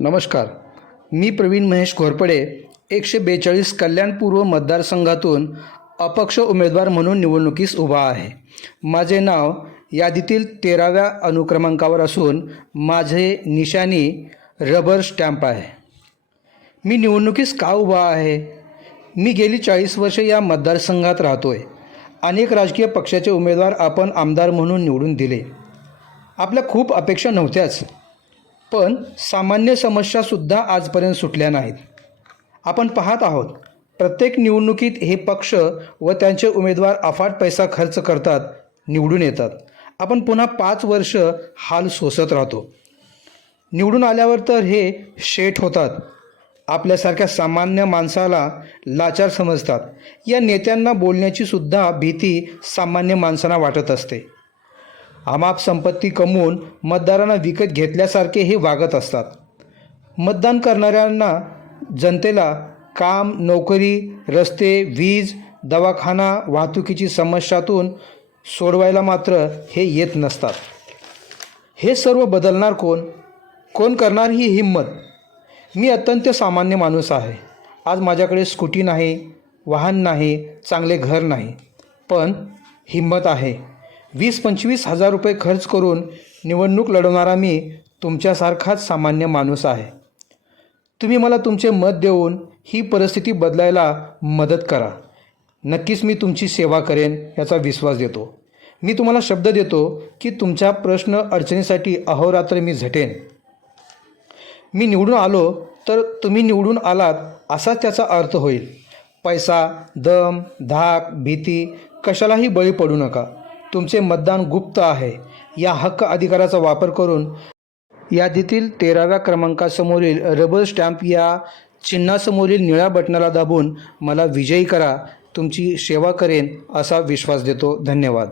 नमस्कार. मी प्रवीण महेश घोरपडे एकशे बेचाळीस कल्याणपूर्व मतदारसंघातून अपक्ष उमेदवार म्हणून निवडणुकीस उभा आहे. माझे नाव यादीतील तेराव्या अनुक्रमांकावर असून माझे निशाणी रबर स्टॅम्प आहे. मी निवडणुकीस का उभा आहे? मी गेली चाळीस वर्षे या मतदारसंघात राहतो आहे अनेक राजकीय पक्षाचे उमेदवार आपण आमदार म्हणून निवडून दिले. आपल्या खूप अपेक्षा नव्हत्याच. पण सामान्य समस्यासुद्धा आजपर्यंत सुटल्या नाहीत. आपण पाहत आहोत प्रत्येक निवडणुकीत हे पक्ष व त्यांचे उमेदवार अफाट पैसा खर्च करतात निवडून येतात. आपण पुन्हा पाच वर्ष हाल सोसत राहतो. निवडून आल्यावर तर हे शेठ होतात. आपल्यासारख्या सामान्य माणसाला लाचार समजतात. या नेत्यांना बोलण्याची सुद्धा भीती सामान्य माणसांना वाटत असते. अमाप संपत्ती कमवून मतदारांना विकत घेतल्यासारखे हे वागत असतात. मतदान करणाऱ्यांना जनतेला काम नोकरी रस्ते वीज दवाखाना वाहतुकीची समस्यातून सोडवायला मात्र हे येत नसतात. हे सर्व बदलणार कोण? कोण करणार ही हिंमत? मी अत्यंत सामान्य माणूस आहे. आज माझ्याकडे स्कूटी नाही वाहन नाही चांगले घर नाही. पण हिंमत आहे. वीस पंचवीस हजार रुपये खर्च करून निवडणूक लढवणारा मी तुमच्यासारखाच सामान्य माणूस आहे. तुम्ही मला तुमचे मत देऊन ही परिस्थिती बदलायला मदत करा. नक्कीच मी तुमची सेवा करेन याचा विश्वास देतो. मी तुम्हाला शब्द देतो की तुमच्या प्रश्न अडचणीसाठी अहोरात्र मी झटेन. मी निवडून आलो तर तुम्ही निवडून आलात असाच त्याचा अर्थ होईल. पैसा दम धाक भीती कशालाही बळी पडू नका. तुमचे मतदान गुप्त आहे. या हक्क अधिकाराचा वापर करून यादीतील तेराव्या क्रमांकासमोरील रबर स्टॅम्प या चिन्हासमोरील निळ्या बटणाला दाबून मला विजयी करा. तुमची सेवा करेन असा विश्वास देतो. धन्यवाद.